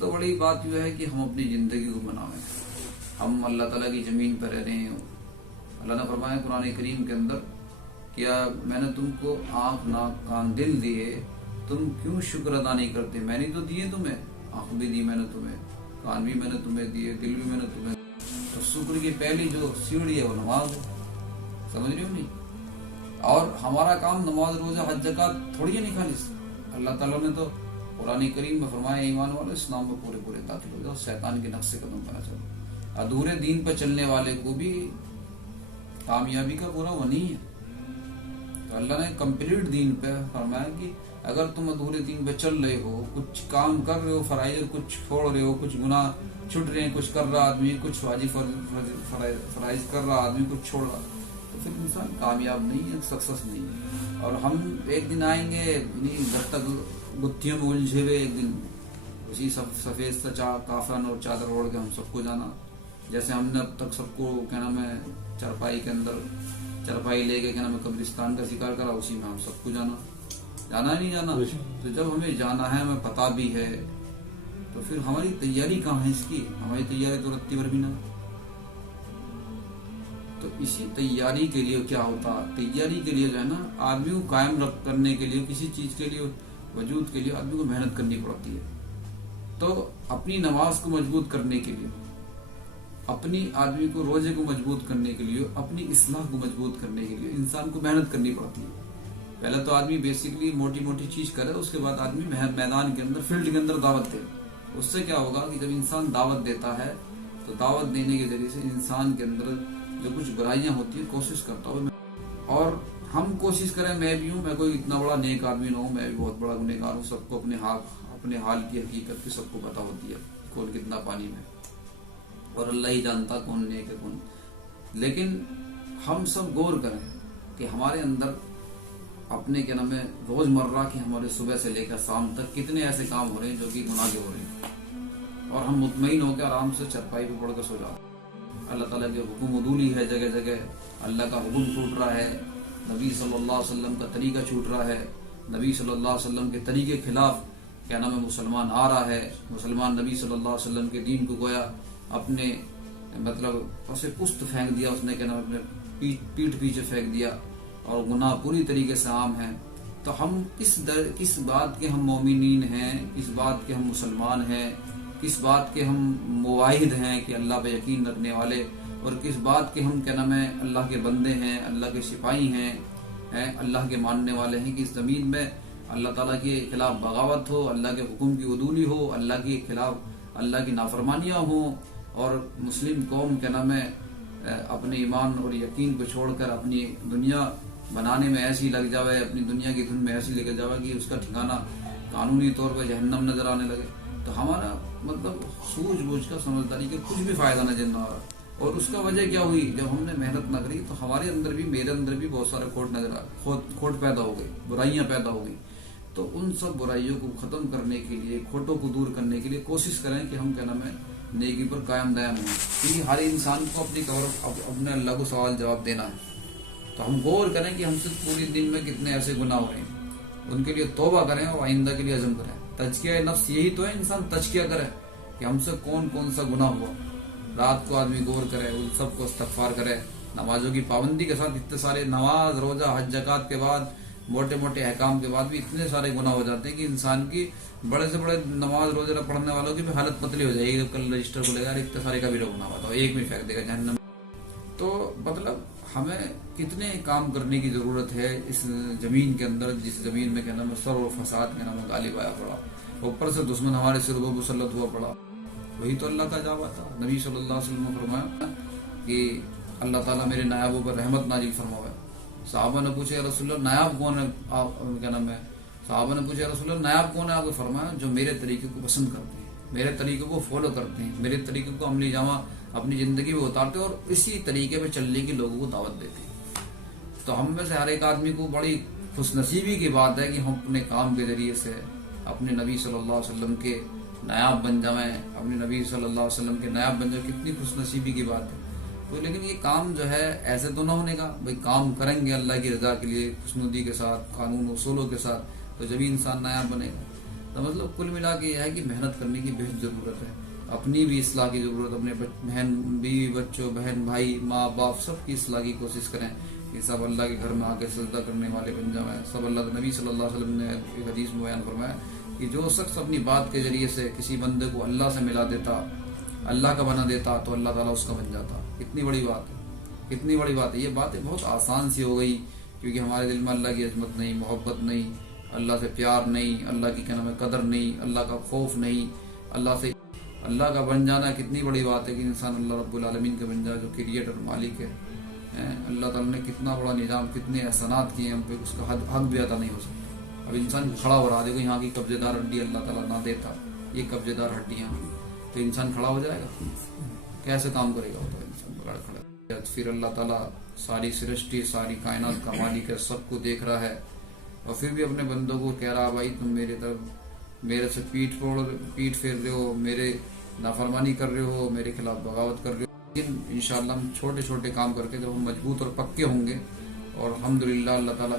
تو بڑی بات یہ ہے کہ ہم اپنی زندگی کو بنائیں. ہم اللہ تعالیٰ کی زمین پر رہ رہے ہیں. اللہ نے فرمایا قرآن کریم کے اندر، کیا میں نے تم کو آنکھ ناک کان دل دیے، تم کیوں شکر ادا نہیں کرتے؟ میں نے تو دیے تمہیں، آنکھ بھی دی میں نے تمہیں، کان بھی میں نے تمہیں دیے، دل بھی میں نے تمہیں. تو شکر کی پہلی جو سیڑھی ہے وہ نماز ہے. سمجھ رہے ہو نہیں؟ اور ہمارا کام نماز روزہ حج زکات تھوڑی ہے نہیں خالص. اللہ تعالیٰ نے تو قرآن کریم میں فرمایا ایمان والو اسلام میں پورے پورے داخل ہو جاؤ، شیطان کے نقش سے قدم بنا چلو. ادھورے دین پر چلنے والے کو بھی کامیابی کا پورا وہ نہیں ہے. تو اللہ نے کمپلیٹ دین پہ فرمایا کہ اگر تم ادھورے دین پہ چل رہے ہو، کچھ کام کر رہے ہو فرائض، کچھ چھوڑ رہے ہو، کچھ گناہ چھٹ رہے ہیں، کچھ کر رہا آدمی، کچھ واجب فرائض کر رہا آدمی، کچھ چھوڑ رہا، تو پھر انسان کامیاب نہیں ہے، سکسیس نہیں ہے. اور ہم ایک دن آئیں گے جب تک گتھیوں میں الجھے ہوئے، ایک دن اسی سفید سا کافن اور چادر اوڑھ کے ہم سب کو جانا. جیسے ہم نے اب تک سب کو کیا نام ہے چارپائی کے اندر چارپائی لے کے کیا نام ہے قبرستان کا ذکر کرا، اسی میں ہم سب کو جانا ہے نہیں جانا. تو جب ہمیں جانا ہے، ہمیں پتہ بھی ہے، تو پھر ہماری تیاری کہاں ہے اس کی؟ ہماری تیاری تو رتی بھر بھی نہ. تو اسی تیاری کے لیے کیا ہوتا، تیاری کے لیے جو ہے نا آدمی کو قائم کرنے کے لیے، کسی چیز کے لیے وجود کے لیے آدمی کو محنت کرنی پڑتی ہے. تو اپنی نماز کو مضبوط کرنے کے لیے، اپنی آدمی کو روزے کو مضبوط کرنے کے لیے، اپنی اصلاح کو مضبوط کرنے کے لیے انسان کو محنت کرنی پڑتی ہے. پہلے تو آدمی بیسکلی موٹی موٹی چیز کرے، اس کے بعد آدمی میدان کے اندر فیلڈ کے اندر دعوت دے. اس سے کیا ہوگا کہ جب انسان دعوت دیتا ہے تو دعوت دینے کے ذریعے سے انسان کے اندر جو کچھ برائیاں ہوتی ہیں کوشش کرتا ہوں. اور ہم کوشش کریں، میں بھی ہوں، میں کوئی اتنا بڑا نیک آدمی نہ ہوں، میں بھی بہت بڑا گنہگار ہوں. سب کو اپنے حال کی حقیقت کی سب کو پتہ ہوتی ہے، کون کتنا پانی میں، اور اللہ ہی جانتا کون نیک ہے کون. لیکن ہم سب غور کریں کہ ہمارے اندر اپنے کیا نام ہے روز مرہ کے ہمارے صبح سے لے کر شام تک کتنے ایسے کام ہو رہے ہیں جو کہ گناہ کے ہو رہے ہیں، اور ہم مطمئن ہو کے آرام سے چرپائی پہ پڑھ کر سو جاتے ہیں. اللہ تعالیٰ کے حکم عدولی ہے جگہ جگہ، اللہ کا حکم چھوٹ رہا ہے، نبی صلی اللہ علیہ وسلم کا طریقہ چھوٹ رہا ہے، نبی صلی اللہ علیہ وسلم کے طریقے کے خلاف کیا نام ہے مسلمان آ رہا ہے. مسلمان نبی صلی اللہ علیہ وسلم کے دین کو گویا اپنے مطلب اسے پشت پھینک دیا، اس نے کیا نام اپنے پیٹھ پیچھے پھینک دیا، اور گناہ پوری طریقے سے عام ہیں. تو ہم کس بات کے ہم مومنین ہیں، کس بات کے ہم مسلمان ہیں، کس بات کے ہم مواحد ہیں کہ اللہ پہ یقین رکھنے والے، اور کس بات کے ہم کیا نام ہے اللہ کے بندے ہیں، اللہ کے سپاہی ہیں، اللہ کے ماننے والے ہیں، کہ اس زمین میں اللہ تعالیٰ کے خلاف بغاوت ہو، اللہ کے حکم کی عدولی ہو، اللہ کے خلاف اللہ کی نافرمانیاں ہوں، اور مسلم قوم کیا نام ہے اپنے ایمان اور یقین کو چھوڑ کر اپنی دنیا بنانے میں ایسی لگ جاوے، اپنی دنیا کی دھن میں ایسی لے جاوے کہ اس کا ٹھکانہ قانونی طور پر جہنم نظر آنے لگے. تو ہمارا مطلب سوجھ بوجھ کا سمجھداری کا کچھ بھی فائدہ نہ جن رہا. اور اس کا وجہ کیا ہوئی؟ جب ہم نے محنت نہ کری تو ہمارے اندر بھی، میرے اندر بھی بہت سارے کھوٹ پیدا ہو گئی، برائیاں پیدا ہو گئی. تو ان سب برائیوں کو ختم کرنے کے لیے، کھوٹوں کو دور کرنے کے لیے کوشش کریں کہ ہم کیا نام ہے نیکی پر قائم دائم ہوں. کیونکہ ہر انسان کو اپنی اپنے اللہ کو سوال جواب دینا ہے. تو ہم غور کریں کہ ہم سے پوری دن میں کتنے ایسے گناہ ہو رہے ہیں، ان کے لیے توبہ کریں اور آئندہ کے لیے عزم کریں. تزکیہ نفس یہی تو ہے، انسان تزکیہ کرے کہ ہم سے کون کون سا گناہ ہوا. رات کو آدمی غور کرے، ان سب کو استغفار کرے، نمازوں کی پابندی کے ساتھ. اتنے سارے نماز روزہ حج زکات کے بعد، موٹے موٹے احکام کے بعد بھی اتنے سارے گناہ ہو جاتے ہیں کہ انسان کی بڑے سے بڑے نماز روزہ پڑھنے والوں کی بھی حالت پتلی ہو جائے گی. کل رجسٹر کو لے گا اتنے سارے کا بھی گناہ ہوا تھا، ایک میں پھینک دے گا جہنم. تو مطلب ہمیں کتنے کام کرنے کی ضرورت ہے اس زمین کے اندر، جس زمین میں کیا نام ہے شر و فساد کا نام غالب آیا پڑا، اوپر سے دشمن ہمارے سر و مسلط ہوا پڑا. وہی تو اللہ کا جواب تھا. نبی صلی اللہ علیہ وسلم نے فرمایا کہ اللہ تعالیٰ میرے نائبوں پر رحمت نازل فرماوے. صحابہ نے پوچھا یا رسول اللہ نائب کون ہے؟ کیا نام ہے صحابہ نے پوچھا یا رسول اللہ نائب کون ہے؟ آپ کو فرمایا جو میرے طریقے کو پسند کرتے ہیں، میرے طریقے کو فالو کرتے ہیں، میرے طریقے کو عملی جامہ اپنی زندگی میں اتارتے ہیں، اور اسی طریقے پہ چلنے کی لوگوں کو دعوت دیتے ہیں. تو ہم میں سے ہر ایک آدمی کو بڑی خوش نصیبی کی بات ہے کہ ہم اپنے کام کے ذریعے سے اپنے نبی صلی اللہ علیہ وسلم کے نائب بن جائیں، اپنے نبی صلی اللہ علیہ وسلم کے نائب بن جائیں. کتنی خوش نصیبی کی بات ہے. تو لیکن یہ کام جو ہے ایسے تو نہ ہونے کا، بھائی کام کریں گے اللہ کی رضا کے لیے خوشنودی کے ساتھ، قانون اصولوں کے ساتھ، تو جبھی انسان نایاب بنے گا. تو مطلب کل ملا کے یہ ہے کہ محنت کرنے کی بہت ضرورت ہے، اپنی بھی اصلاح کی ضرورت، اپنے بہن بیوی بچوں بہن بھائی ماں باپ سب کی اصلاح کی کوشش کریں کہ سب اللہ کے گھر میں آ کے سجدہ کرنے والے بن جائیں سب۔ اللہ نبی صلی اللہ علیہ وسلم نے ایک حدیث میں بیان فرمایا کہ جو شخص اپنی بات کے ذریعے سے کسی بندے کو اللہ سے ملا دیتا، اللہ کا بنا دیتا، تو اللہ تعالیٰ اس کا بن جاتا۔ کتنی بڑی بات ہے، کتنی بڑی بات ہے۔ یہ باتیں بہت آسان سی ہو گئی کیونکہ ہمارے دل میں اللہ کی عظمت نہیں، محبت نہیں، اللہ سے پیار نہیں، اللہ کی کیا نام ہے قدر نہیں، اللہ کا خوف نہیں، اللہ کا بن جانا کتنی بڑی بات ہے کہ انسان اللہ رب العالمین کا بن جائے جو کریٹر مالک ہے۔ اللہ تعالیٰ نے کتنا بڑا نظام، کتنے احسانات کیے ہیں ہم پہ، اس کا حق بھی ادا نہیں ہو سکتا۔ اب انسان کھڑا ہو رہا، دیکھو یہاں کی قبضے دار ہڈی اللہ تعالیٰ نہ دیتا، یہ قبضے دار ہڈیاں، تو انسان کھڑا ہو جائے گا، کیسے کام کرے گا؟ وہ تو انسان بغیر کھڑا۔ پھر اللہ تعالیٰ ساری سرشٹی ساری کائنات کا مالک ہے، سب کو دیکھ رہا ہے، اور پھر بھی اپنے بندوں کو کہہ رہا بھائی تم میرے سے پیٹ پھیر رہے ہو، میرے نافرمانی کر رہے ہو، میرے خلاف بغاوت کر رہے ہو۔ لیکن انشاءاللہ ہم چھوٹے چھوٹے کام کر کے جب ہم مضبوط اور پکے ہوں گے، اور الحمدللہ اللہ تعالیٰ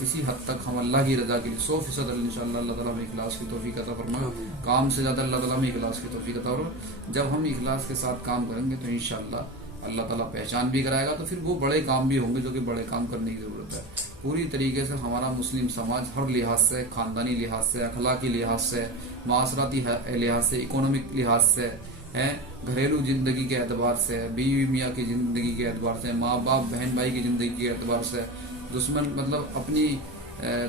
کسی حد تک ہم اللہ کی رضا کے لیے 100% انشاءاللہ اللہ تعالیٰ ہمیں اخلاص کی توفیق عطا فرمائے، کام سے زیادہ اللہ تعالیٰ ہمیں اخلاص کی توفیق عطا فرمائے۔ جب ہم اخلاص کے ساتھ کام کریں گے تو انشاءاللہ اللہ تعالیٰ پہچان بھی کرائے گا، تو پھر وہ بڑے کام بھی ہوں گے جو کہ بڑے کام کرنے کی ضرورت ہے۔ پوری طریقے سے ہمارا مسلم سماج ہر لحاظ سے، خاندانی لحاظ سے، اخلاقی لحاظ سے، معاشرتی لحاظ سے، اکنامک لحاظ سے، گھریلو زندگی کے اعتبار سے، بیوی میاں کی زندگی کے اعتبار سے، ماں باپ بہن بھائی کی زندگی کے اعتبار سے، اپنی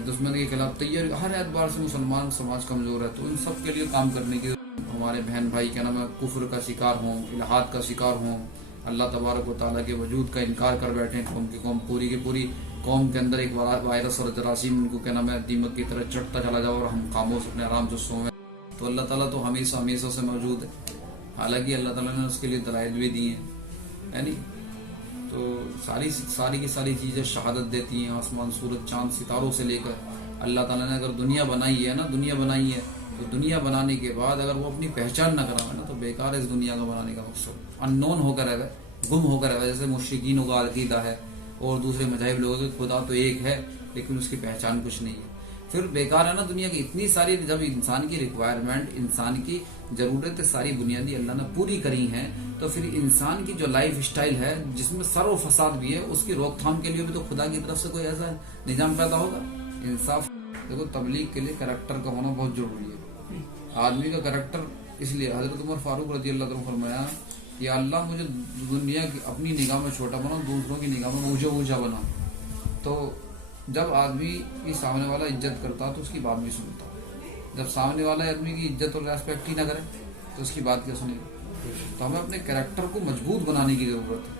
دشمن کے خلاف تیار، ہر اعتبار سے مسلمان سماج کمزور ہے۔ تو ان سب کے لیے کام کرنے کی ہمارے بہن بھائی کیا نام ہے کفر کا شکار ہوں، الحاد کا شکار ہوں، اللہ تبارک و تعالیٰ کے وجود کا انکار کر بیٹھے، قوم پوری کی پوری قوم کے اندر ایک وائرس اور جراثیم ان کو کیا نام ہے دیمک کی طرح چڑھتا چلا جائے اور ہم خاموش اپنے آرام سے سوئیں، تو اللہ تعالیٰ تو ہمیشہ سے موجود ہے، حالانکہ اللہ تعالیٰ نے اس کے لیے دلائل بھی دیے ہیں، ہے نہیں؟ تو ساری کی ساری چیزیں شہادت دیتی ہیں، آسمان سورج چاند ستاروں سے لے کر۔ اللہ تعالیٰ نے اگر دنیا بنائی ہے تو دنیا بنانے کے بعد اگر وہ اپنی پہچان نہ کرا نا تو بیکار ہے اس دنیا کو بنانے کا مقصد۔ ان نون ہو کر رہے، گم ہو کر رہے، جیسے مشرکینوں کا عقیدہ ہے اور دوسرے مذاہب لوگوں کے خدا تو ایک ہے لیکن اس کی پہچان کچھ نہیں ہے، پھر بیکار ہے نا دنیا کی اتنی ساری، جب انسان کی ریکوائرمنٹ، انسان کی ضرورتیں ساری بنیادی اللہ نے پوری کری ہیں، تو پھر انسان کی جو لائف سٹائل ہے جس میں سر و فساد بھی ہے، اس کی روک تھام کے لیے بھی تو خدا کی طرف سے کوئی ایسا نظام پیدا ہوگا۔ انصاف دیکھو، تبلیغ کے لیے کریکٹر کا ہونا بہت ضروری ہے۔ آدمی کا کریکٹر، اس لیے حضرت عمر فاروق رضی اللہ عنہ فرمایا کہ اللہ مجھے دنیا کی اپنی نگاہ میں چھوٹا بنا، دوسروں کی نگاہ میں اونچا بنا۔ تو جب آدمی کی سامنے والا عزت کرتا تو اس کی بات بھی سنتا، جب سامنے والا آدمی کی عزت اور ریسپیکٹ ہی نہ کرے تو اس کی بات کیا سنے گا؟ تو ہمیں اپنے کریکٹر کو مضبوط بنانے کی ضرورت ہے۔